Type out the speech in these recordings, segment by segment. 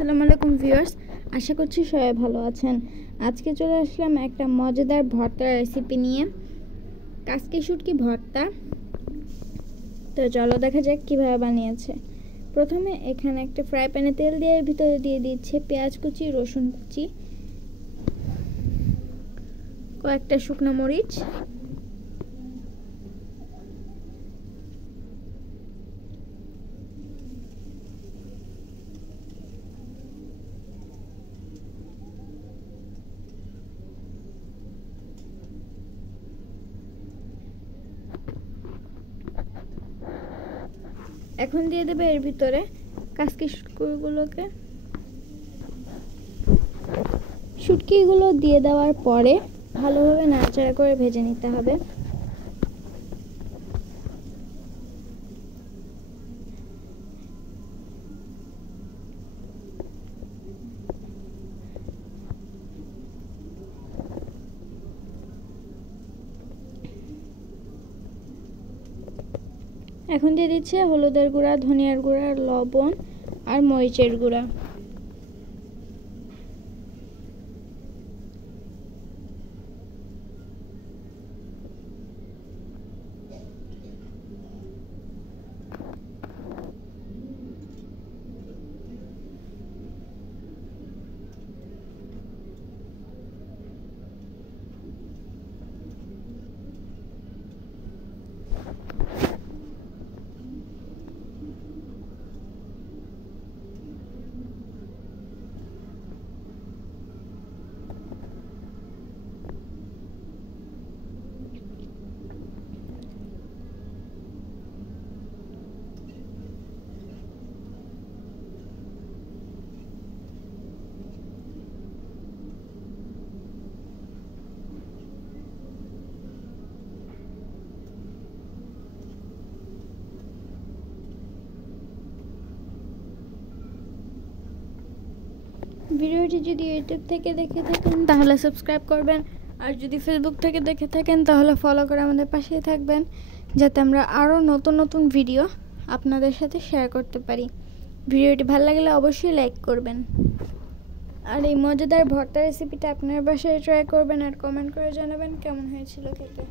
আসসালামু আলাইকুম ভিউয়ার্স, আশা করছি সবাই ভালো আছেন। আজকে চলে আসলাম একটা মজাদার ভর্তার রেসিপি নিয়ে, কাসকি শুটকি ভর্তা। তো চলো দেখা যাক কিভাবে বানিয়েছে। প্রথমে এখানে একটা ফ্রাই প্যানে তেল দিয়ে ভিতরে দিয়ে দিচ্ছে পেঁয়াজ কুচি, রসুন কুচি, কয়েকটা শুকনো মরিচ, এখন দিয়ে দেবে এর ভিতরে কাসকি শুটকিগুলো দিয়ে দেওয়ার পরে ভালোভাবে নাড়াচাড়া করে ভেজে নিতে হবে। এখন দিয়ে দিচ্ছে হলুদের গুঁড়া, ধনিয়ার গুঁড়া, লবণ আর মরিচের গুঁড়া। ভিডিওটি যদি ইউটিউব থেকে দেখে থাকেন তাহলে সাবস্ক্রাইব করবেন, আর যদি ফেসবুক থেকে দেখে থাকেন তাহলে ফলো করে আমাদের পাশেই থাকবেন, যাতে আমরা আরও নতুন নতুন ভিডিও আপনাদের সাথে শেয়ার করতে পারি। ভিডিওটি ভালো লাগলে অবশ্যই লাইক করবেন, আর এই মজাদার ভর্তা রেসিপিটা আপনার বাসায় ট্রাই করবেন আর কমেন্ট করে জানাবেন কেমন হয়েছিল খেতে।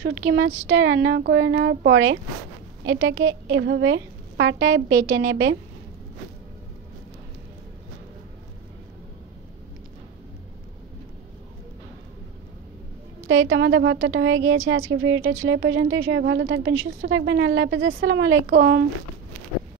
শুটকি মাছটা রান্না করে নেওয়ার পরে এটাকে এভাবে পাটায় বেটে নেবে। তো এই তো আমাদের ভর্তাটা হয়ে গিয়েছে। আজকে ভিডিওটা ছিল এই পর্যন্তই। সবাই ভালো থাকবেন, সুস্থ থাকবেন। আল্লাহ হাফেজ, আসসালামু আলাইকুম।